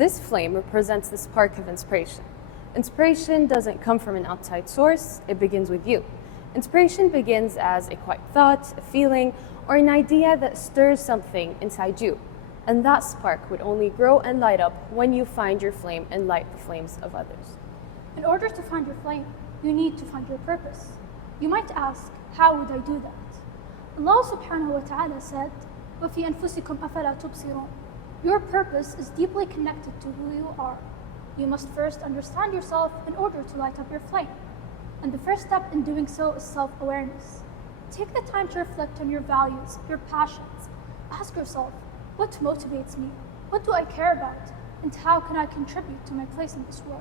this flame represents the spark of inspiration. Inspiration doesn't come from an outside source, it begins with you. Inspiration begins as a quiet thought, a feeling, or an idea that stirs something inside you. And that spark would only grow and light up when you find your flame and light the flames of others. In order to find your flame, you need to find your purpose. You might ask, how would I do that? Allah subhanahu wa ta'ala said, وَفِي أَنفُسِكُمْ أَفَلَا تُبْصِرُونَ. Your purpose is deeply connected to who you are. You must first understand yourself in order to light up your flame. And the first step in doing so is self-awareness. Take the time to reflect on your values, your passions. Ask yourself, what motivates me? What do I care about? And how can I contribute to my place in this world?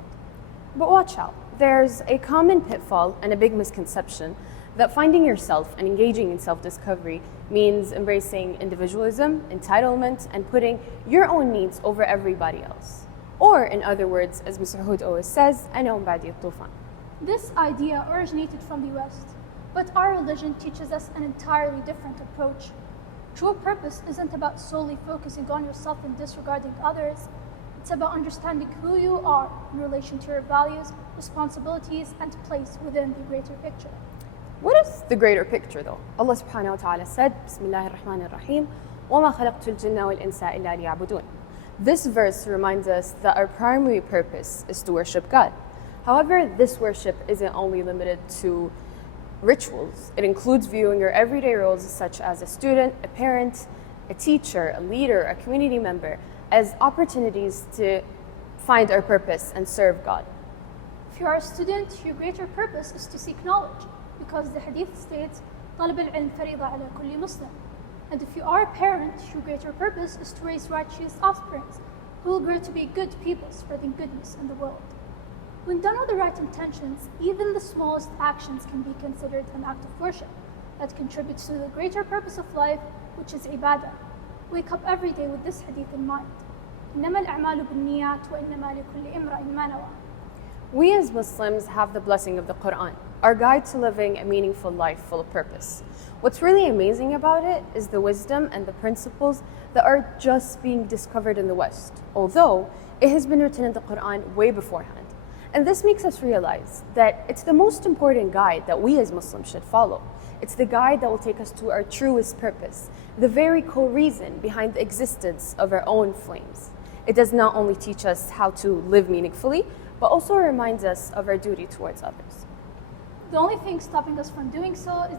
But watch out. There's a common pitfall and a big misconception that finding yourself and engaging in self-discovery means embracing individualism, entitlement, and putting your own needs over everybody else. Or, in other words, as Mr. Hood always says, أنا ومن بعدي الطوفان. This idea originated from the West, but our religion teaches us an entirely different approach. True purpose isn't about solely focusing on yourself and disregarding others. It's about understanding who you are in relation to your values, responsibilities, and place within the greater picture. What is the greater picture though? Allah subhanahu wa ta'ala said, Bismillahir Rahmanir Rahim, وَمَا خَلَقْتُ الْجِنَّ وَالْإِنسَ إِلَّا لِيَعْبُدُونَ. This verse reminds us that our primary purpose is to worship God. However, this worship isn't only limited to rituals. It includes viewing your everyday roles such as a student, a parent, a teacher, a leader, a community member as opportunities to find our purpose and serve God. If you are a student, your greater purpose is to seek knowledge, because the hadith states, طَلَبُ الْعِلْمِ فَرِيضَةٌ عَلَى كُلِّ مُسْلِمٍ. And if you are a parent, your greater purpose is to raise righteous offspring who will grow to be good people spreading goodness in the world. When done with the right intentions, even the smallest actions can be considered an act of worship that contributes to the greater purpose of life, which is ibadah. Wake up every day with this hadith in mind. إِنَّمَا الْأَعْمَالُ بِالنِّيَّاتِ وَإِنَّمَا لِكُلِّ امْرِئٍ مَا نَوَى. We as Muslims have the blessing of the Quran, our guide to living a meaningful life full of purpose. What's really amazing about it is the wisdom and the principles that are just being discovered in the West, although it has been written in the Quran way beforehand. And this makes us realize that it's the most important guide that we as Muslims should follow. It's the guide that will take us to our truest purpose, the very core reason behind the existence of our own flames. It does not only teach us how to live meaningfully, but also reminds us of our duty towards others. The only thing stopping us from doing so is